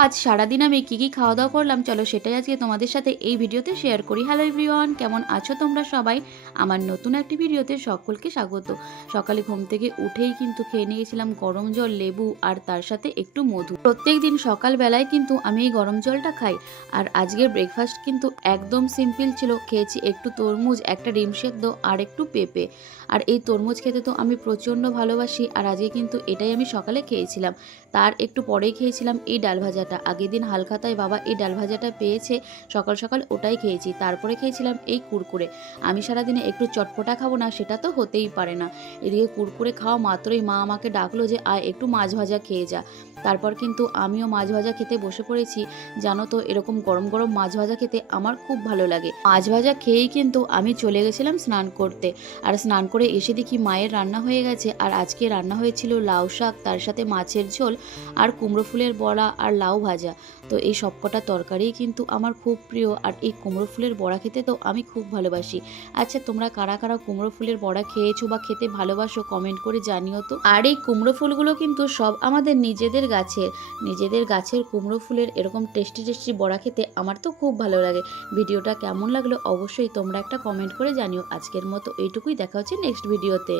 আজ সারাদিন আমি কি খাওয়া দাওয়া করলাম চলো সেটাই আজকে তোমাদের সাথে এই ভিডিওতে শেয়ার করি। হ্যালো এভরিওয়ান, কেমন আছো তোমরা সবাই? আমার নতুন একটি ভিডিওতে সকলকে স্বাগত। সকালে ঘুম থেকে উঠেই কিন্তু খেয়ে নিয়েছিলাম গরম জল, লেবু আর তার সাথে একটু মধু। প্রত্যেক দিন সকালবেলায় কিন্তু আমি এই গরম জলটা খাই। আর আজকের ব্রেকফাস্ট কিন্তু একদম সিম্পল ছিল। খেয়েছি একটু তরমুজ, একটা ডিম সেদ্ধ আর একটু পেঁপে। আর এই তরমুজ খেতে তো আমি প্রচণ্ড ভালোবাসি, আর আজকে কিন্তু এটাই আমি সকালে খেয়েছিলাম। তার একটু পরেই খেয়েছিলাম এই ডাল ভাজাটা। আগের দিন হালখাতায় বাবা এই ডাল ভাজাটা পেয়েছে, সকাল সকাল ওটাই খেয়েছি। তারপরে খেয়েছিলাম এই কুরকুরে। আমি সারাদিনে একটু চটপটা খাবো না সেটা তো হতেই পারে না। এদিকে কুরকুরে খাওয়া মাত্রই মা আমাকে ডাকলো যে আয় একটু মাছ ভাজা খেয়ে যা। তারপর কিন্তু আমিও মাছ ভাজা খেতে বসে পড়েছি। জানো তো, এরকম গরম গরম মাছ ভাজা খেতে আমার খুব ভালো লাগে। মাছ ভাজা খেয়েই কিন্তু আমি চলে গেছিলাম স্নান করতে। আর স্নান করে এসে দেখি মায়ের রান্না হয়ে গেছে। আর আজকে রান্না হয়েছিল লাউ শাক, তার সাথে মাছের ঝোল আর কুমড়ো ফুলের বড়া আর লাউ ভাজা। তো এই সবকটা তরকারিই কিন্তু আমার খুব প্রিয়। আর এই কুমড়ো ফুলের বড়া খেতে তো আমি খুব ভালোবাসি। আচ্ছা, তোমরা কারা কারা কুমড়ো ফুলের বড়া খেয়েছো বা খেতে ভালোবাসো কমেন্ট করে জানিও তো। আর এই কুমড়ো ফুলগুলো কিন্তু সব আমাদের নিজেদের গাছের কুমড়ো ফুলের এরকম টেস্টি টেস্টি বড়া খেতে আমার তো খুব ভালো লাগে। ভিডিওটা কেমন লাগলো অবশ্যই তোমরা একটা কমেন্ট করে জানিও। আজকের মতো এইটুকুই, দেখা হচ্ছে নেক্সট ভিডিওতে।